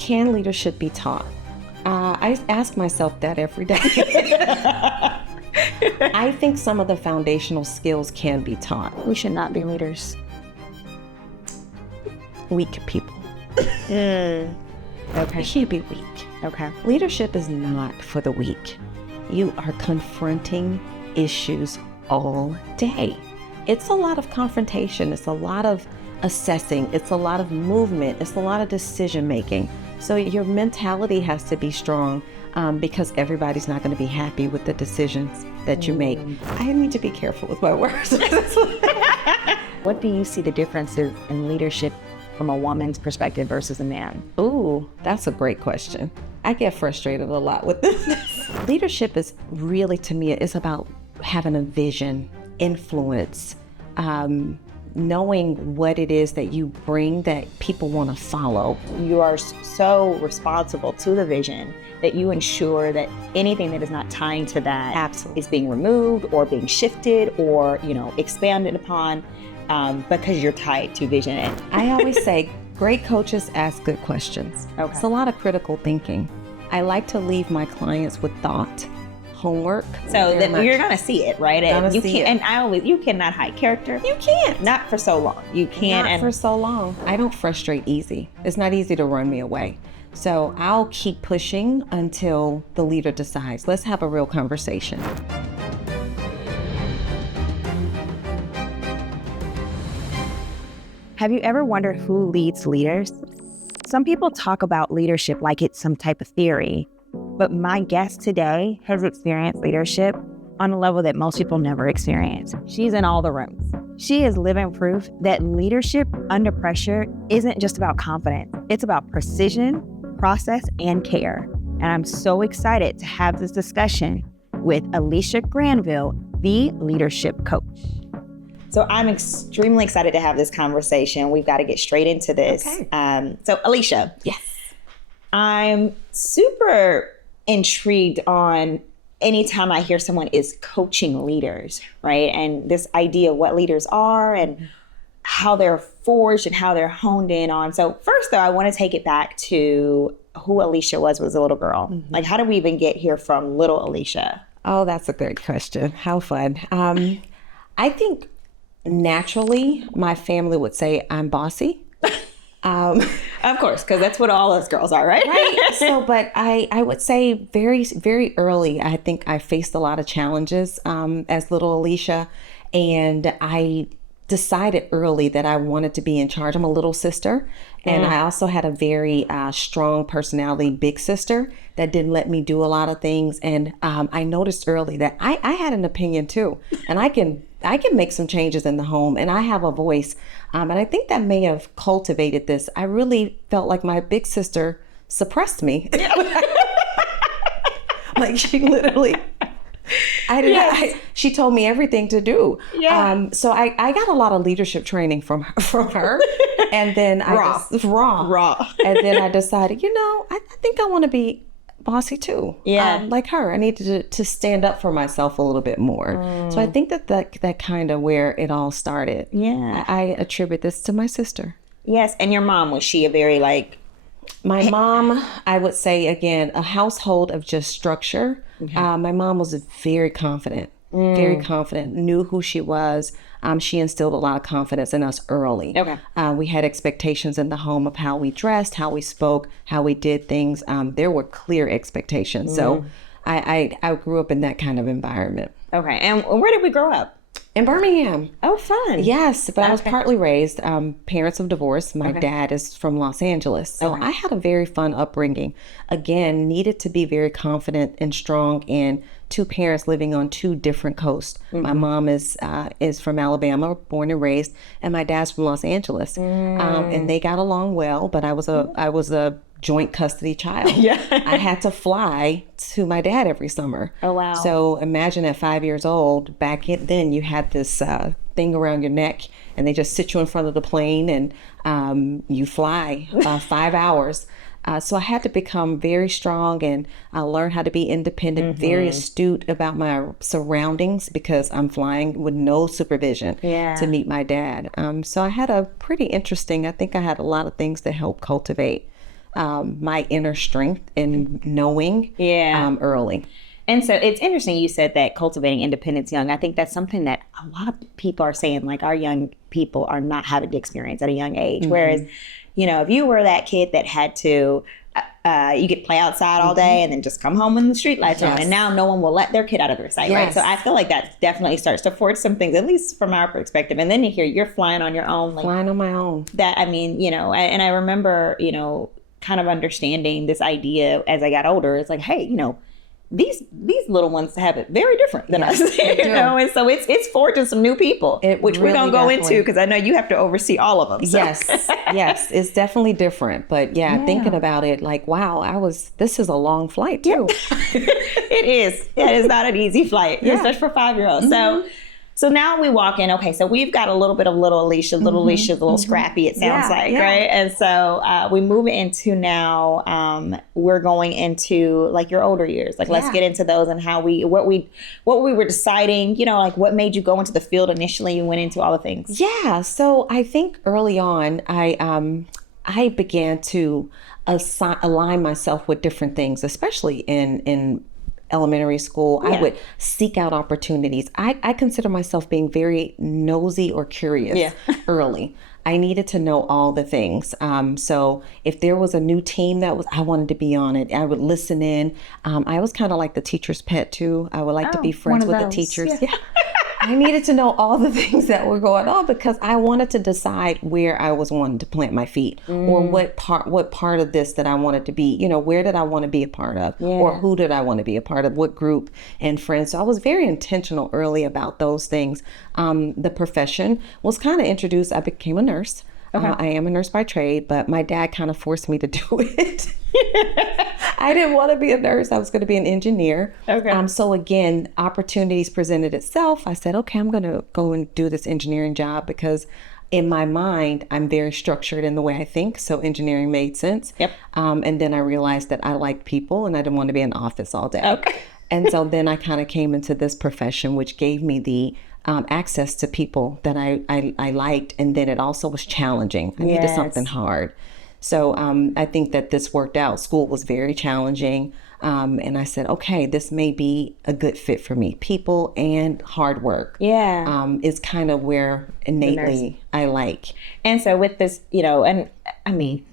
Can leadership be taught? I ask myself that every day. I think some of the foundational skills can be taught. We should not be leaders. Weak people. Okay. You can't be weak. Okay. Leadership is not for the weak. You are confronting issues all day. It's a lot of confrontation. It's a lot of assessing. It's a lot of movement. It's a lot of decision making. So your mentality has to be strong because everybody's not going to be happy with the decisions that you make. I need to be careful with my words. What do you see the differences in leadership from a woman's perspective versus a man? Ooh, that's a great question. I get frustrated a lot with this. Leadership is really, to me, it's about having a vision, influence, knowing what it is that you bring that people want to follow. You are so responsible to the vision that you ensure that anything that is not tying to that Absolutely. is being removed or being shifted or, expanded upon because you're tied to vision. I always say great coaches ask good questions. Okay. It's a lot of critical thinking. I like to leave my clients with thought, homework. So then you're gonna see it, right? And you see can't. And you cannot hide character. You can't. Not for so long. You can't. Not for so long. I don't frustrate easy. It's not easy to run me away. So I'll keep pushing until the leader decides, let's have a real conversation. Have you ever wondered who leads leaders? Some people talk about leadership like it's some type of theory, but my guest today has experienced leadership on a level that most people never experience. She's in all the rooms. She is living proof that leadership under pressure isn't just about confidence. It's about precision, process, and care. And I'm so excited to have this discussion with Alicia Granville, the leadership coach. So I'm extremely excited to have this conversation. We've got to get straight into this. Okay. So Alicia. Yes. I'm super intrigued on anytime I hear someone is coaching leaders, right? And this idea of what leaders are and how they're forged and how they're honed in on. So first though, I want to take it back to who Alicia was a little girl. Mm-hmm. Like, how did we even get here from little Alicia? Oh, that's a great question. How fun. I think naturally my family would say I'm bossy. Of course, because that's what all us girls are, right? Right. So, but I would say very, very early, I think I faced a lot of challenges as little Alicia, and I decided early that I wanted to be in charge. I'm a little sister, and I also had a very strong personality, big sister, that didn't let me do a lot of things. And I noticed early that I had an opinion too, and I can make some changes in the home, and I have a voice. And I think that may have cultivated this. I really felt like my big sister suppressed me. Like she literally, she told me everything to do. Yeah. So I got a lot of leadership training from her. And then raw. And then I decided, I think I want to be bossy too. Yeah. Like her. I needed to stand up for myself a little bit more. So I think that kind of where it all started. Yeah. I attribute this to my sister. Yes. And your mom, was she a very my mom, I would say, again, a household of just structure. Okay. My mom was very confident, knew who she was. She instilled a lot of confidence in us early. Okay. We had expectations in the home of how we dressed, how we spoke, how we did things. There were clear expectations. So I grew up in that kind of environment. Okay. And where did we grow up? In Birmingham. Oh, fun. Yes, but I was partly raised, parents of divorce. My dad is from Los Angeles. So I had a very fun upbringing. Again, needed to be very confident and strong, and two parents living on two different coasts. Mm-hmm. My mom is from Alabama, born and raised, and my dad's from Los Angeles. And they got along well, but I was a joint custody child. Yeah. I had to fly to my dad every summer. Oh, wow. So imagine at 5 years old, then you had this thing around your neck, and they just sit you in front of the plane, and you fly 5 hours. So I had to become very strong, and I learned how to be independent, very astute about my surroundings, because I'm flying with no supervision to meet my dad. So I had I think I had a lot of things to help cultivate my inner strength in knowing early. And so it's interesting you said that cultivating independence young. I think that's something that a lot of people are saying, like our young people are not having to experience at a young age. Whereas, you know, if you were that kid that had to, you could play outside all day and then just come home when the street lights are on. And now no one will let their kid out of their sight, right? So I feel like that definitely starts to forge some things, at least from our perspective. And then you hear you're flying on your own. Like, flying on my own. That, I mean, you know, and I remember, you know, kind of understanding this idea as I got older. It's like, hey, you know, these little ones have it very different than us, you know, and so it's forging some new people, which really we're gonna go into because I know you have to oversee all of them. So. Yes, it's definitely different. But thinking about it, like, wow, this is a long flight too. It is. It is not an easy flight, especially for 5-year-olds. So now we walk in, okay, so we've got a little bit of little Alicia. Little Alicia's a little scrappy, it sounds like, right? And so we move into now, we're going into like your older years. Like, let's get into those and how what we were deciding, you know, like what made you go into the field initially? You went into all the things. Yeah, so I think early on, I began to align myself with different things, especially in elementary school. I would seek out opportunities. I consider myself being very nosy or curious early. I needed to know all the things. So if there was a new team I wanted to be on it. I would listen in. I was kind of like the teacher's pet too. I would like to be friends with the teachers. Yeah. I needed to know all the things that were going on because I wanted to decide where I was wanting to plant my feet or what part of this that I wanted to be, you know, where did I want to be a part of or who did I want to be a part of, what group and friends. So I was very intentional early about those things. The profession was kind of introduced. I became a nurse. I am a nurse by trade, but my dad kind of forced me to do it. I didn't want to be a nurse. I was going to be an engineer. So again, opportunities presented itself. I said, okay, I'm going to go and do this engineering job because in my mind, I'm very structured in the way I think. So engineering made sense. And then I realized that I liked people and I didn't want to be in the office all day. And so then I kind of came into this profession, which gave me the access to people that I liked. And then it also was challenging. I needed something hard. So I think that this worked out. School was very challenging. And I said, okay, this may be a good fit for me. People and hard work is kind of where innately I like. And so with this, you know, and I mean,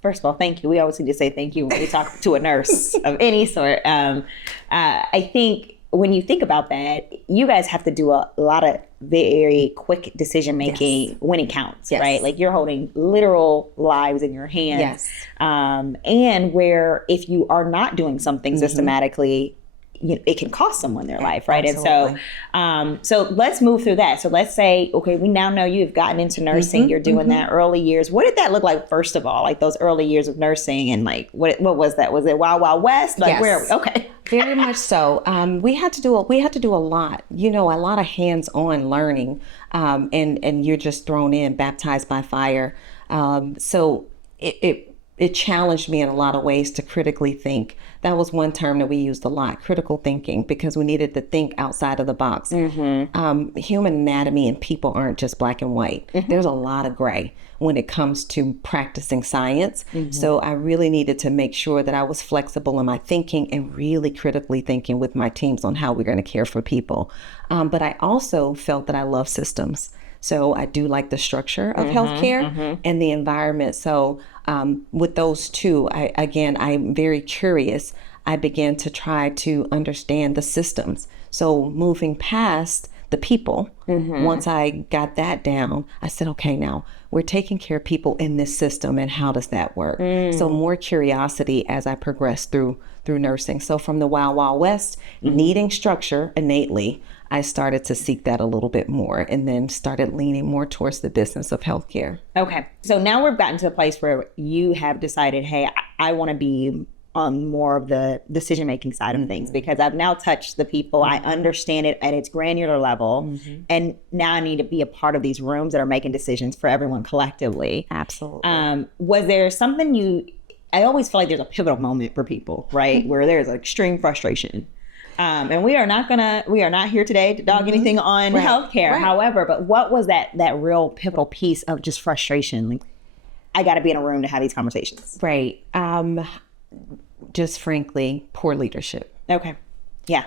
first of all, thank you. We always need to say thank you when we talk to a nurse of any sort. I think when you think about that, you guys have to do a lot of very quick decision making when it counts, right? Like you're holding literal lives in your hands. And where if you are not doing something systematically, you know, it can cost someone their life, right? Absolutely. And so let's move through that. So let's say, okay, we now know you've gotten into nursing. You're doing that early years. What did that look like, first of all, like those early years of nursing, and like what was that? Was it Wild Wild West? Like where are we? Okay. Very much so. We had to do a lot, you know, a lot of hands-on learning, and you're just thrown in, baptized by fire. So it challenged me in a lot of ways to critically think. That was one term that we used a lot, critical thinking, because we needed to think outside of the box. Human anatomy and people aren't just black and white. There's a lot of gray when it comes to practicing science. So I really needed to make sure that I was flexible in my thinking and really critically thinking with my teams on how we're going to care for people. But I also felt that I love systems. So I do like the structure of healthcare and the environment. So with those two, I'm very curious. I began to try to understand the systems. So moving past the people, once I got that down, I said, okay, now we're taking care of people in this system, and how does that work? So more curiosity as I progressed through nursing. So from the Wild Wild West, needing structure innately, I started to seek that a little bit more, and then started leaning more towards the business of healthcare. Okay. So now we've gotten to a place where you have decided, hey, I want to be on more of the decision-making side of things, because I've now touched the people. I understand it at its granular level. And now I need to be a part of these rooms that are making decisions for everyone collectively. Absolutely. Was there something I always feel like there's a pivotal moment for people, right? Where there's extreme frustration. And we are not here today to dog anything on healthcare. However, but what was that real pivotal piece of just frustration? I got to be in a room to have these conversations? Right. Just frankly, poor leadership. Okay. Yeah.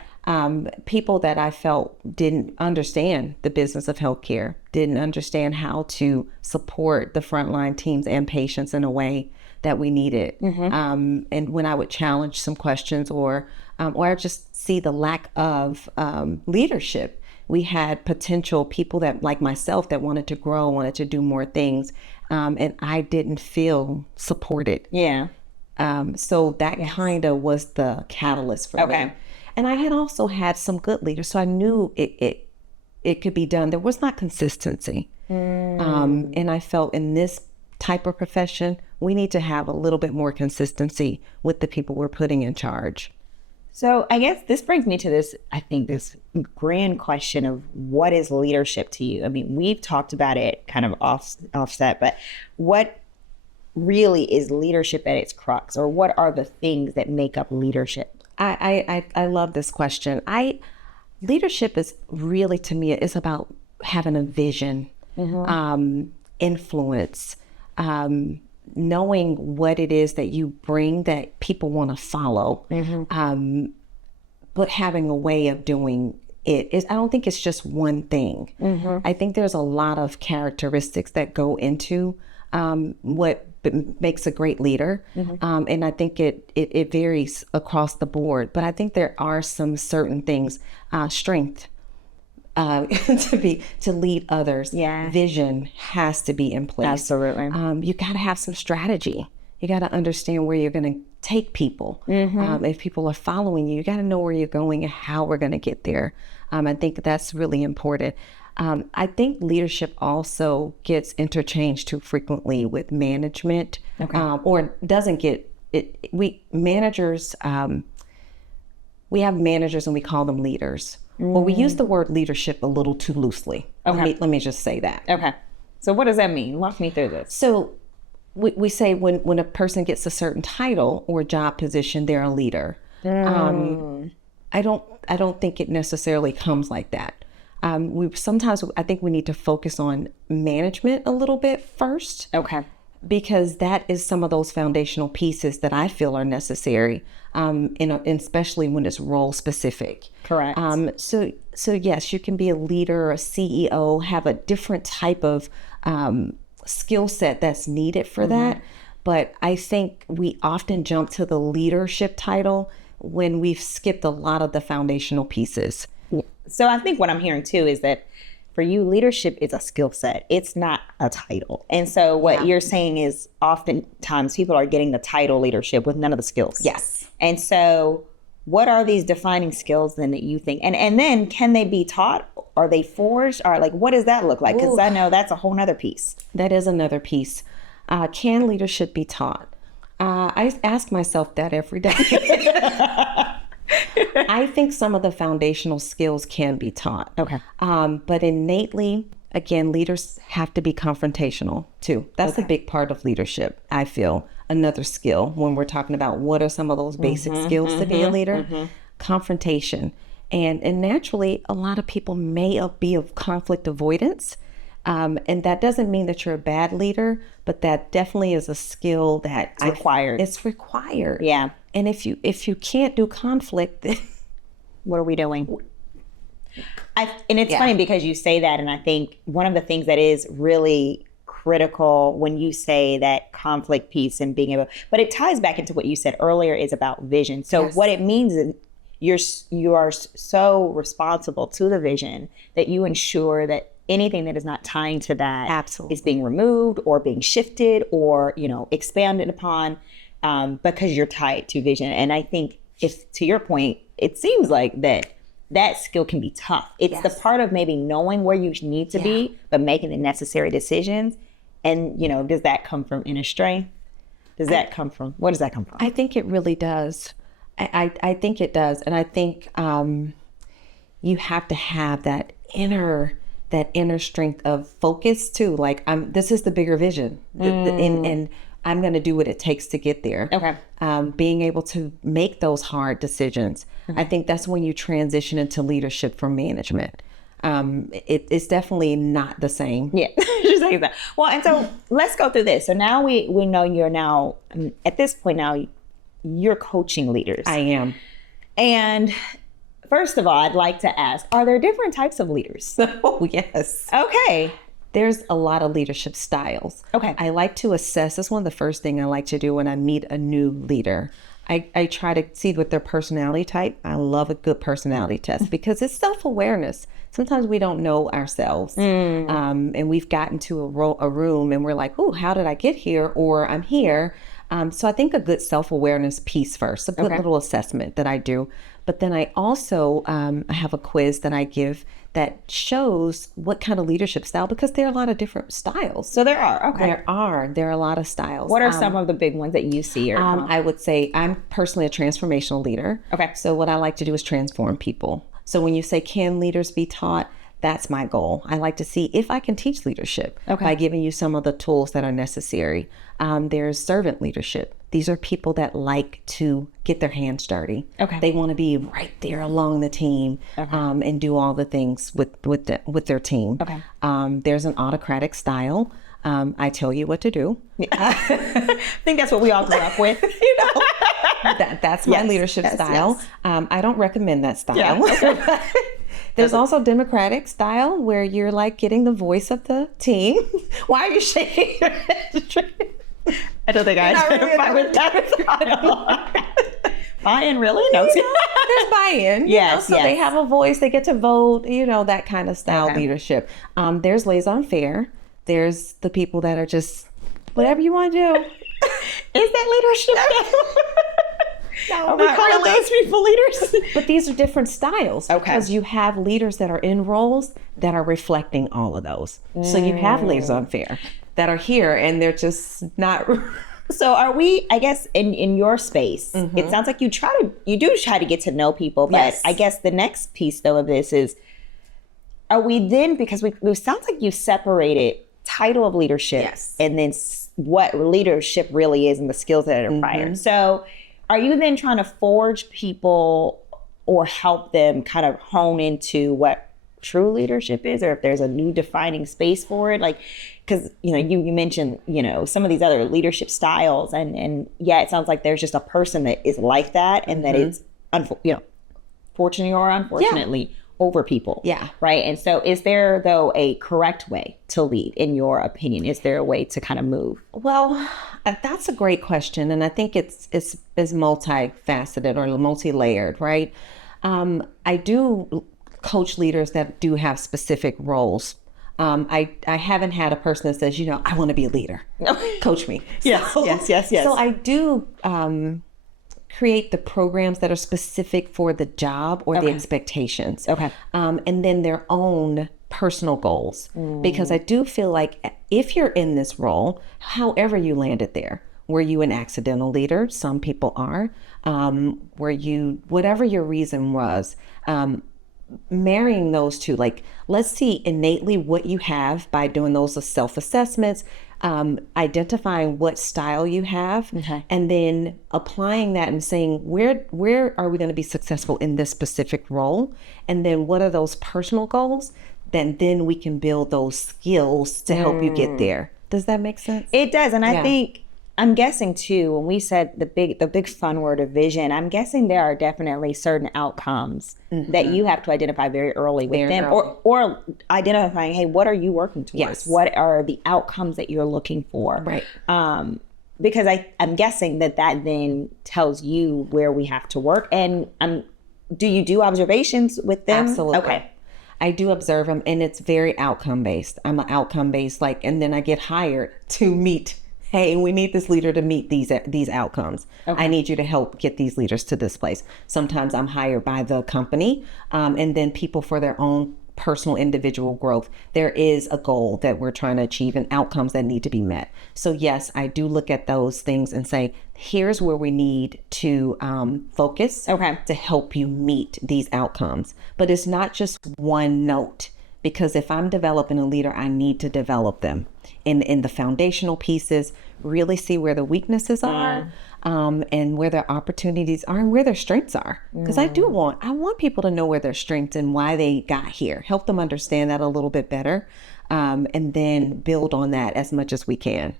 People that I felt didn't understand the business of healthcare, didn't understand how to support the frontline teams and patients in a way that we needed. And when I would challenge some questions or I just see the lack of leadership, we had potential people that, like myself, that wanted to grow, wanted to do more things, and I didn't feel supported. Yeah. So that kind of was the catalyst for me. And I had also had some good leaders, so I knew it could be done. There was not consistency. And I felt in this type of profession, we need to have a little bit more consistency with the people we're putting in charge. So I guess this brings me to this grand question of what is leadership to you? I mean, we've talked about it kind of offset, but what really is leadership at its crux, or what are the things that make up leadership? I love this question. Leadership is really, to me, it's about having a vision, influence, knowing what it is that you bring that people want to follow, but having a way of doing it. I don't think it's just one thing. I think there's a lot of characteristics that go into what makes a great leader. And I think it varies across the board, but I think there are some certain things, strength, to lead others. Yeah. Vision has to be in place. Absolutely. You got to have some strategy. You got to understand where you're going to take people. If people are following you, you got to know where you're going and how we're going to get there. I think that's really important. I think leadership also gets interchanged too frequently with management, or doesn't get it. We have managers and we call them leaders. Well, we use the word leadership a little too loosely. Let me just say that. Okay. So what does that mean? Walk me through this. So we say when a person gets a certain title or job position, they're a leader. I don't think it necessarily comes like that. Sometimes I think we need to focus on management a little bit first. Okay. Because that is some of those foundational pieces that I feel are necessary, especially when it's role specific. Correct. So yes, you can be a leader, a CEO, have a different type of skill set that's needed for that. But I think we often jump to the leadership title when we've skipped a lot of the foundational pieces. So I think what I'm hearing too is that for you, leadership is a skill set. It's not a title. And so what you're saying is oftentimes people are getting the title leadership with none of the skills. Yes. And so what are these defining skills then that you think, and then can they be taught? Are they forged? Or like, what does that look like? Because I know that's a whole nother piece. That is another piece. Can leadership be taught? I ask myself that every day. I think some of the foundational skills can be taught. Okay. But innately, again, leaders have to be confrontational too. That's a big part of leadership, I feel. Another skill when we're talking about what are some of those basic skills to be a leader. Confrontation. And naturally, a lot of people may be of conflict avoidance. And that doesn't mean that you're a bad leader, but that definitely is a skill that required. It's required. Yeah. And if you can't do conflict, then what are we doing? And it's funny because you say that, and I think one of the things that is really critical when you say that conflict piece and being able, but it ties back into what you said earlier is about vision. So what it means is you are so responsible to the vision that you ensure that anything that is not tying to that is being removed or being shifted or, expanded upon because you're tied to vision. And I think if, to your point, it seems like that skill can be tough. It's the part of maybe knowing where you need to be, but making the necessary decisions. And, does that come from inner strength? Where does that come from? I think it really does. I think it does. And I think you have to have that inner strength of focus too. Like this is the bigger vision, and I'm going to do what it takes to get there. Okay. Being able to make those hard decisions. I think that's when you transition into leadership from management. It's definitely not the same. Yeah. Just like that. Well, and so let's go through this. So now we know you're now, at this point now, you're coaching leaders. I am. And first of all, I'd like to ask, are there different types of leaders? Oh, yes. Okay. There's a lot of leadership styles. Okay. I like to assess. That's one of the first things I like to do when I meet a new leader. I try to see what their personality type. I love a good personality test because it's self-awareness. Sometimes we don't know ourselves. And we've gotten to a room and we're like, oh, how did I get here? Or I'm here. So I think a good self-awareness piece first, a good little assessment that I do. But then I also I have a quiz that I give that shows what kind of leadership style, because there are a lot of different styles. So there are. Okay. There are a lot of styles. What are some of the big ones that you see? I would say I'm personally a transformational leader. Okay. So what I like to do is transform people. So when you say, can leaders be taught? That's my goal. I like to see if I can teach leadership by giving you some of the tools that are necessary. There's servant leadership. These are people that like to get their hands dirty. Okay. They want to be right there along the team and do all the things with their team. Okay. There's an autocratic style. I tell you what to do. I think that's what we all grew up with. That's my leadership style. Yes. I don't recommend that style. Yeah. There's also democratic style where you're like getting the voice of the team. Why are you shaking your head? I don't think I identify with that style. Buy-in, really? No. There's buy-in. Yes, so they have a voice, they get to vote, that kind of style leadership. There's laissez-faire. There's the people that are just whatever you want to do. Is that leadership? No, are we calling those people leaders? But these are different styles. Okay. Because you have leaders that are in roles that are reflecting all of those. So you have laissez-faire that are here and they're just not. So are we, I guess, in your space, it sounds like you do try to get to know people, but I guess the next piece though of this is, are we then, because it sounds like you separated title of leadership and then what leadership really is and the skills that are required. So are you then trying to forge people or help them kind of hone into what true leadership is, or if there's a new defining space for it? Like, because, you mentioned, some of these other leadership styles and it sounds like there's just a person that is like that and that it's, fortunately or unfortunately over people. Yeah. Right. And so is there, though, a correct way to lead, in your opinion? Is there a way to kind of move? Well, that's a great question. And I think it's multifaceted or multi-layered, right? I do coach leaders that do have specific roles. I haven't had a person that says, I want to be a leader. Coach me. Yes. So I do create the programs that are specific for the job or the expectations. Okay. And then their own personal goals. Because I do feel like if you're in this role, however you landed there, were you an accidental leader? Some people are. Whatever your reason was, marrying those two, like, let's see innately what you have by doing those self-assessments, identifying what style you have, and then applying that and saying, where are we going to be successful in this specific role? And then what are those personal goals? Then we can build those skills to help you get there. Does that make sense? It does. And I think, I'm guessing too, when we said the big fun word of vision, I'm guessing there are definitely certain outcomes that you have to identify very early with them, or identifying, hey, what are you working towards? Yes. What are the outcomes that you're looking for? Right. Because I'm guessing that then tells you where we have to work. And do you do observations with them? Absolutely. Okay. I do observe them, and it's very outcome based. I'm an outcome based, and then I get hired to meet. Hey, we need this leader to meet these outcomes. Okay. I need you to help get these leaders to this place. Sometimes I'm hired by the company, and then people for their own personal individual growth. There is a goal that we're trying to achieve and outcomes that need to be met. So yes, I do look at those things and say, here's where we need to focus to help you meet these outcomes. But it's not just one note. Because if I'm developing a leader, I need to develop them in the foundational pieces, really see where the weaknesses are, and where their opportunities are and where their strengths are. Because I want people to know where their strengths and why they got here, help them understand that a little bit better, and then build on that as much as we can.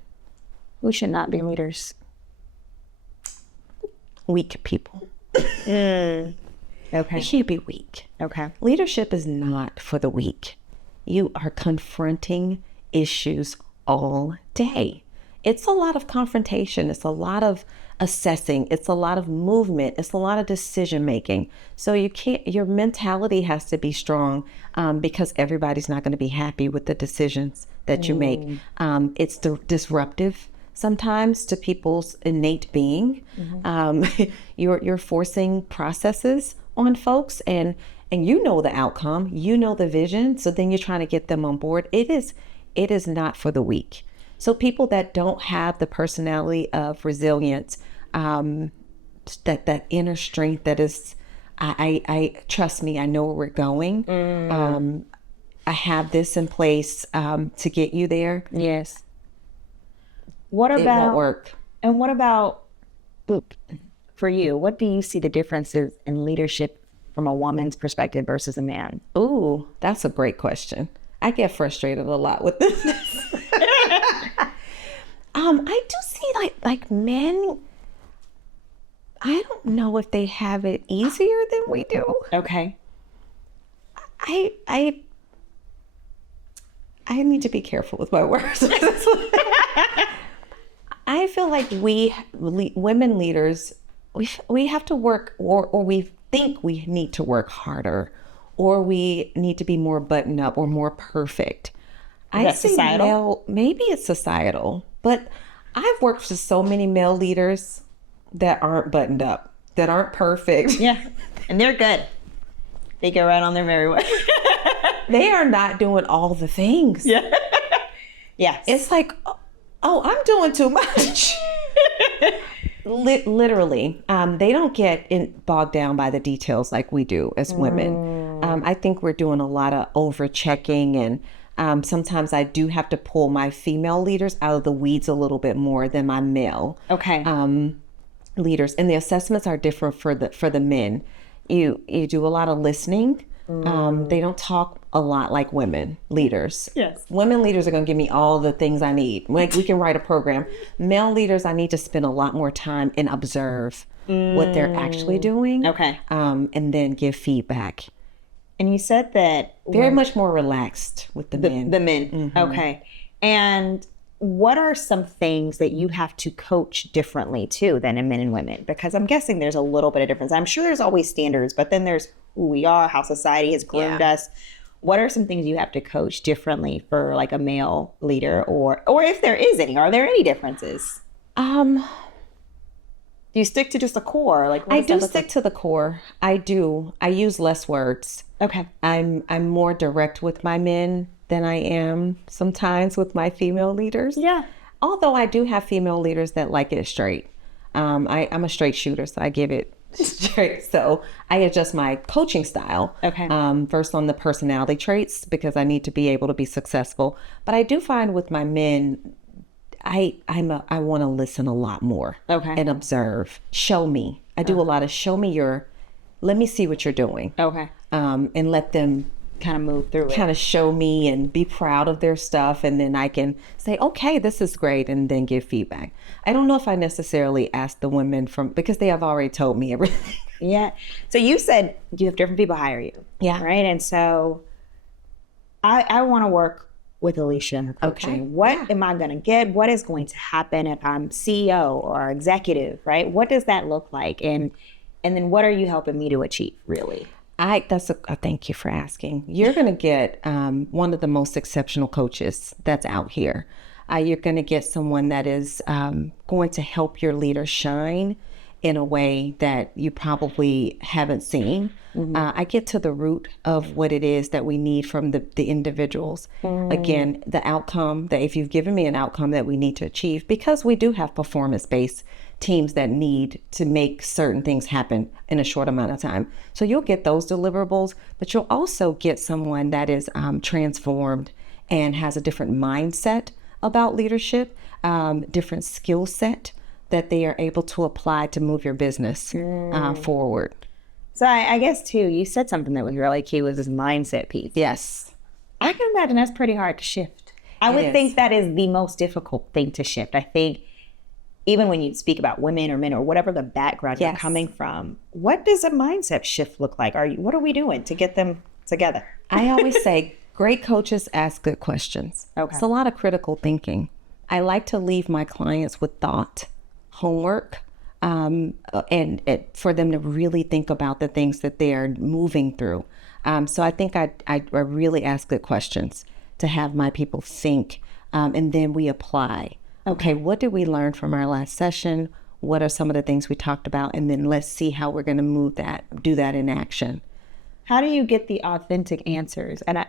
Who should not be leaders? Weak people. Okay. You can't be weak. Okay. Leadership is not for the weak. You are confronting issues all day. It's a lot of confrontation. It's a lot of assessing. It's a lot of movement. It's a lot of decision making. So your mentality has to be strong, because everybody's not going to be happy with the decisions that you make. It's disruptive sometimes to people's innate being. You're forcing processes on folks, and you know the outcome, you know the vision. So then you're trying to get them on board. It is not for the weak. So people that don't have the personality of resilience, that inner strength that is, I trust me, I know where we're going. I have this in place to get you there. Yes. What It about won't work. And what about for you? What do you see the differences in leadership from a woman's perspective versus a man? Ooh, that's a great question. I get frustrated a lot with this. I do see like men, I don't know if they have it easier than we do. Okay. I need to be careful with my words. I feel like women leaders, we have to work, or we think we need to work harder, or we need to be more buttoned up or more perfect. That's societal? Maybe it's societal, but I've worked with so many male leaders that aren't buttoned up, that aren't perfect. Yeah, and they're good. They go right on their merry way. They are not doing all the things. Yeah. Yes. It's like, oh, I'm doing too much. Literally, they don't get bogged down by the details like we do as women. I think we're doing a lot of over checking, and sometimes I do have to pull my female leaders out of the weeds a little bit more than my male leaders. And the assessments are different for the men. You do a lot of listening. They don't talk a lot like women leaders. Yes. Women leaders are going to give me all the things I need. Like, we can write a program. Male leaders, I need to spend a lot more time and observe what they're actually doing. Okay. And then give feedback. And you said that Very much more relaxed with the men. The men. Okay. And what are some things that you have to coach differently too than in men and women? Because I'm guessing there's a little bit of difference. I'm sure there's always standards, but then there's who we are, how society has groomed us. What are some things you have to coach differently for like a male leader, or if there is any? Are there any differences? Do you stick to just the core? Like, I do stick to the core. I do. I use less words. Okay. I'm more direct with my men than I am sometimes with my female leaders. Yeah. Although I do have female leaders that like it straight. I'm a straight shooter, so I give it straight. So I adjust my coaching style. Okay. First on the personality traits, because I need to be able to be successful. But I do find with my men, I want to listen a lot more. Okay. And observe. Show me. I do a lot of let me see what you're doing. Okay. And let them kind of move through it. Kind of show me and be proud of their stuff. And then I can say, okay, this is great. And then give feedback. I don't know if I necessarily ask the women because they have already told me everything. Yeah. So you said you have different people hire you. Yeah. Right. And so I want to work with Alicia in her coaching. Okay. What am I going to get? What is going to happen if I'm CEO or executive, right? What does that look like? And then what are you helping me to achieve, really? Thank you for asking. You're going to get one of the most exceptional coaches that's out here. You're going to get someone that is going to help your leader shine in a way that you probably haven't seen. I get to the root of what it is that we need from the individuals. Again, the outcome, that if you've given me an outcome that we need to achieve, because we do have performance-based teams that need to make certain things happen in a short amount of time. So you'll get those deliverables, but you'll also get someone that is transformed and has a different mindset about leadership, different skill set that they are able to apply to move your business forward. So I guess too, you said something that was really key, was this mindset piece. Yes. I can imagine that's pretty hard to shift. I would think that is the most difficult thing to shift. I think even when you speak about women or men or whatever the background you're coming from, what does a mindset shift look like? What are we doing to get them together? I always say great coaches ask good questions. Okay. It's a lot of critical thinking. I like to leave my clients with thought, homework, and for them to really think about the things that they are moving through. So I think I really ask good questions to have my people think, and then we apply. Okay, what did we learn from our last session? What are some of the things we talked about? And then let's see how we're going to do that in action. How do you get the authentic answers? And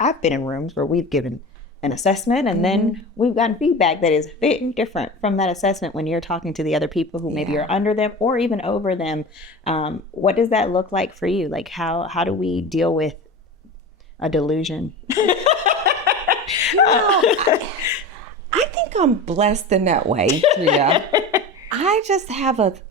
I've been in rooms where we've given an assessment and then we've gotten feedback that is very different from that assessment when you're talking to the other people who maybe are under them or even over them. What does that look like for you? Like how do we deal with a delusion? I think I'm blessed in that way, Dria.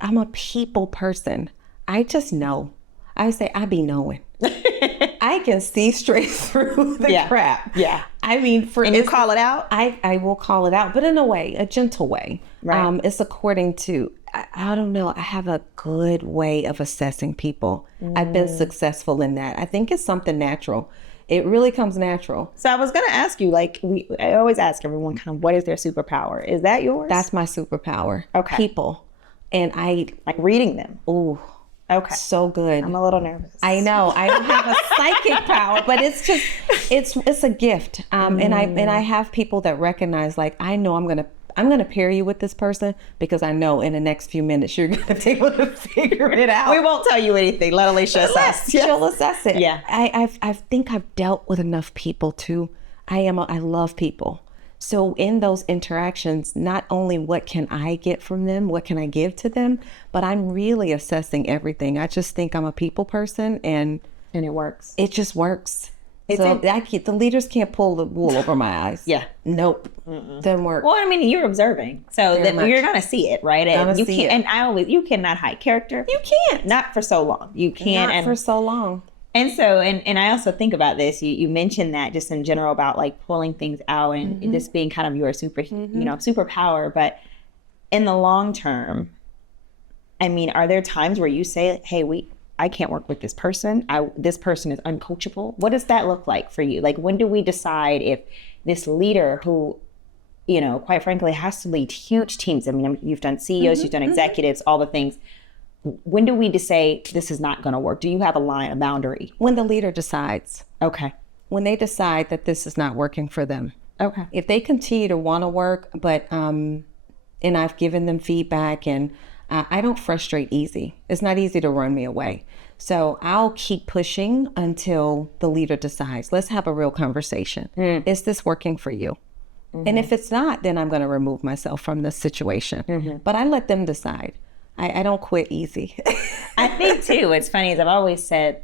I'm a people person. I just know. I say, I be knowing. I can see straight through the crap. Yeah. I mean, and you call it out? I will call it out, but in a way, a gentle way. Right. It's according to, I don't know, I have a good way of assessing people. I've been successful in that. I think it's something natural. It really comes natural. So I was going to ask you, I always ask everyone kind of what is their superpower? Is that yours? That's my superpower. Okay. People. And I like reading them. Ooh. Okay. So good. I'm a little nervous. I know. I don't have a psychic power, but it's just, it's a gift. And I have people that recognize, like, I know I'm going to pair you with this person because I know in the next few minutes you're going to be able to figure it out. We won't tell you anything. Let Alicia assess. She'll assess it. Yeah. I think I've dealt with enough people too. I love people. So in those interactions, not only what can I get from them, what can I give to them, but I'm really assessing everything. I just think I'm a people person and it works. It just works. The leaders can't pull the wool over my eyes. Yeah. Nope. Doesn't work. Well, I mean, you're observing. So you're going to see it, right? And you cannot hide character. You can't. Not for so long. You can't. Not for so long. And so, and I also think about this, you mentioned that just in general about like pulling things out and this being kind of your superpower, but in the long term, I mean, are there times where you say, hey, I can't work with this person. This person is uncoachable. What does that look like for you? Like, when do we decide if this leader who, quite frankly, has to lead huge teams? I mean, you've done CEOs, you've done executives, all the things. When do we say this is not going to work? Do you have a boundary? When the leader decides. Okay. When they decide that this is not working for them. Okay. If they continue to want to work, but, and I've given them feedback and I don't frustrate easy. It's not easy to run me away. So I'll keep pushing until the leader decides, let's have a real conversation. Is this working for you? And if it's not, then I'm going to remove myself from the situation. But I let them decide. I don't quit easy. I think too, what's funny is I've always said,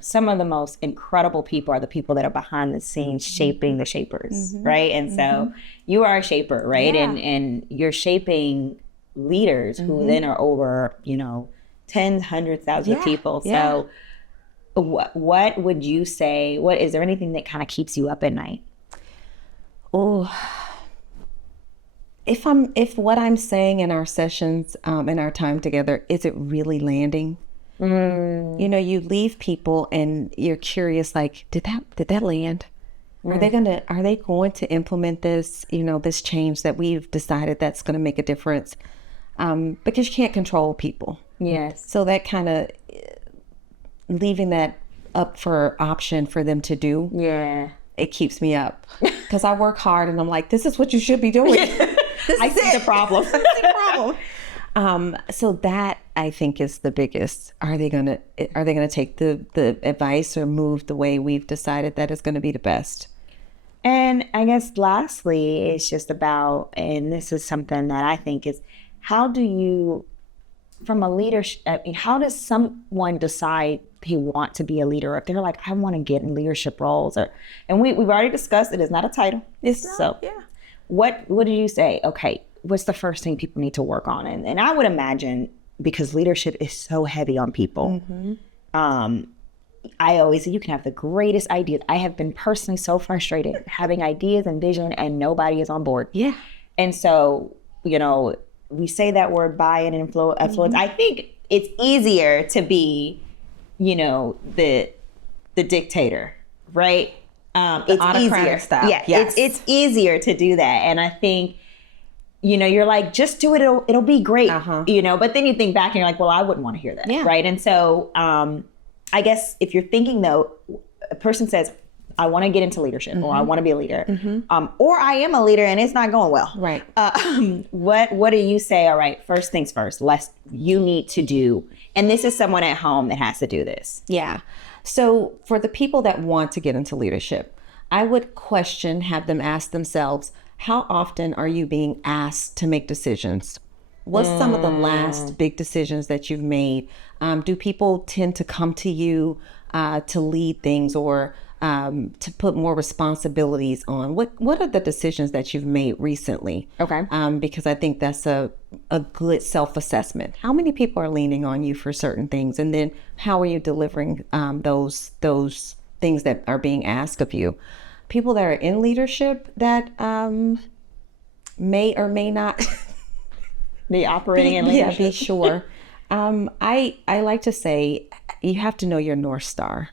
some of the most incredible people are the people that are behind the scenes shaping the shapers, right? And so you are a shaper, right? Yeah. And you're shaping leaders who then are over, tens, hundreds, thousands of people. So what would you say, is there anything that kind of keeps you up at night? Oh, if what I'm saying in our sessions, in our time together, is it really landing? You leave people and you're curious, like, did that land? Are they going to implement this, this change that we've decided that's going to make a difference? Because you can't control people. Yes. So that kind of leaving that up for option for them to do. Yeah. It keeps me up because I work hard and I'm like, this is what you should be doing. I see the problem. So that I think is the biggest. Are they gonna take the advice or move the way we've decided that is going to be the best? And I guess lastly, it's just about, and this is something that I think is, how do you, from a leadership, how does someone decide they want to be a leader? If they're like, I want to get in leadership roles, and we've already discussed it is not a title. It's not, so. Yeah. What do you say? Okay, what's the first thing people need to work on? And I would imagine, because leadership is so heavy on people, I always say you can have the greatest ideas. I have been personally so frustrated having ideas and vision and nobody is on board. Yeah. And so, you know, we say that word buy-in and influence. I think it's easier to be, you know, the dictator, right? It's autocratic easier. style. Yeah, Yes. it's easier to do that. And I think, you know, you're like, just do it. It'll be great, you know, but then you think back and you're like, well, I wouldn't want to hear that. Yeah. Right. And so I guess if you're thinking though, a person says, I want to get into leadership or I want to be a leader or I am a leader and it's not going well. Right. What do you say? All right, first things first, you need to do. And this is someone at home that has to do this. Yeah. So for the people that want to get into leadership, I would have them ask themselves, how often are you being asked to make decisions? What's some of the last big decisions that you've made? Do people tend to come to you to lead things or to put more responsibilities on? What are the decisions that you've made recently? Okay. Because I think that's a good self-assessment. How many people are leaning on you for certain things? And then how are you delivering those things that are being asked of you? People that are in leadership that may or may not be operating in leadership. Yeah, be sure. I like to say you have to know your North Star.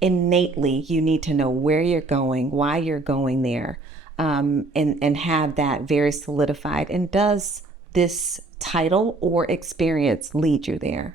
Innately, you need to know where you're going, why you're going there, and have that very solidified. And does this title or experience lead you there?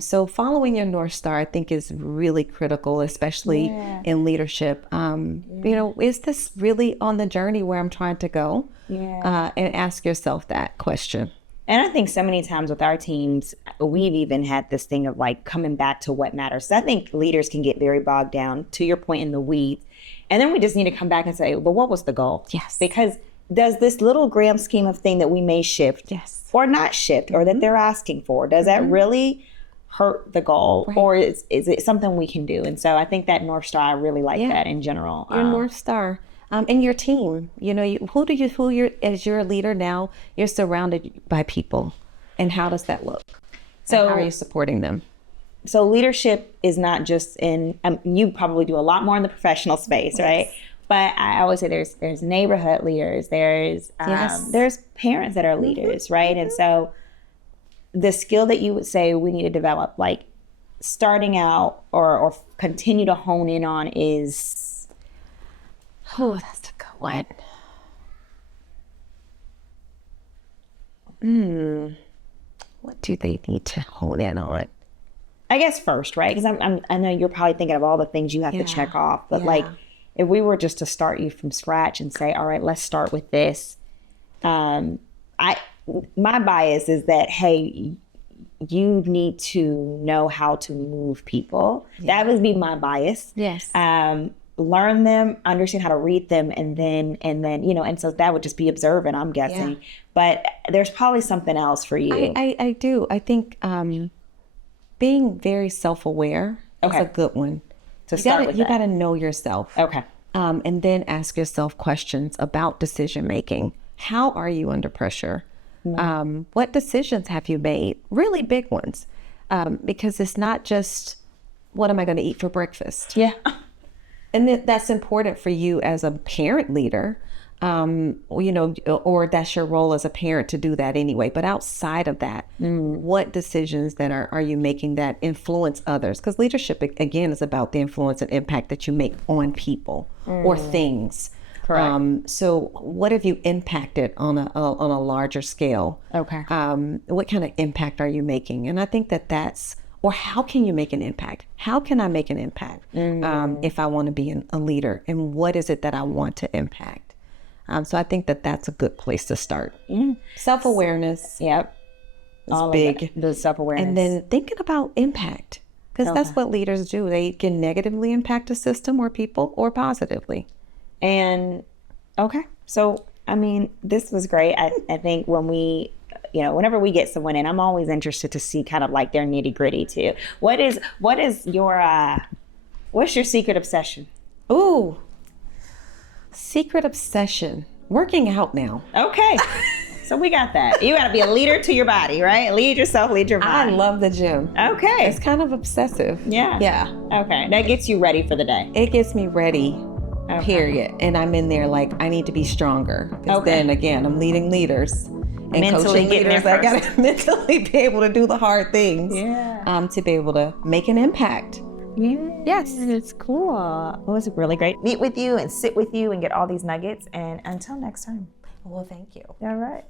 So following your North Star, I think, is really critical, especially in leadership. You know, is this really on the journey where I'm trying to go? And ask yourself that question. And I think so many times with our teams, we've even had this thing of like coming back to what matters. So I think leaders can get very bogged down, to your point, in the weeds. And then we just need to come back and say, well, what was the goal? Yes. Because does this little grand scheme of thing that we may shift or not shift or that they're asking for, does that really hurt the goal? Right. Or is it something we can do? And so I think that North Star, I really like that in general. Your North Star. And your team, you know, as you're a leader now, you're surrounded by people. And how does that look? So and how are you supporting them? So leadership is not just in, you probably do a lot more in the professional space, right? But I always say there's neighborhood leaders, there's parents that are leaders, right? And so the skill that you would say we need to develop, like starting out or continue to hone in on is... Oh, that's a good one. What do they need to hone in on? I guess first, right? Because I know you're probably thinking of all the things you have to check off. But like, if we were just to start you from scratch and say, all right, let's start with this. My bias is that, hey, you need to know how to move people. That would be my bias. Yes. Learn them, understand how to read them, and then, you know, and so that would just be observant, I'm guessing. Yeah. But there's probably something else for you. I do. I think being very self-aware is a good one. You got to know yourself. Okay. And then ask yourself questions about decision making. How are you under pressure? What decisions have you made? Really big ones. Because it's not just, what am I going to eat for breakfast? Yeah. And that's important for you as a parent leader, you know, or that's your role as a parent to do that anyway. But outside of that, what decisions that are you making that influence others? Because leadership, again, is about the influence and impact that you make on people or things. Correct. So what have you impacted on a larger scale? Okay. What kind of impact are you making? And I think that's... Or how can you make an impact? How can I make an impact if I want to be a leader? And what is it that I want to impact? So I think that's a good place to start. Self-awareness. Yep. Is big. The self-awareness. And then thinking about impact. Because that's what leaders do. They can negatively impact a system or people or positively. And, so, I mean, this was great. I think when we... You know, whenever we get someone in, I'm always interested to see kind of like their nitty gritty too. What is your what's your secret obsession? Ooh, secret obsession. Working out now. Okay. So we got that. You got to be a leader to your body, right? Lead yourself, lead your I mind. love the gym. Okay. It's kind of obsessive. Yeah. Yeah. Okay. That gets you ready for the day. It gets me ready, period. And I'm in there like, I need to be stronger. Because then again, I'm leading leaders and Mentally coaching getting leaders. there I got to mentally be able to do the hard things. Yeah. To be able to make an impact. Yes, it's cool. Well, it was really great. Meet with you and sit with you and get all these nuggets. And until next time. Well, thank you. All right.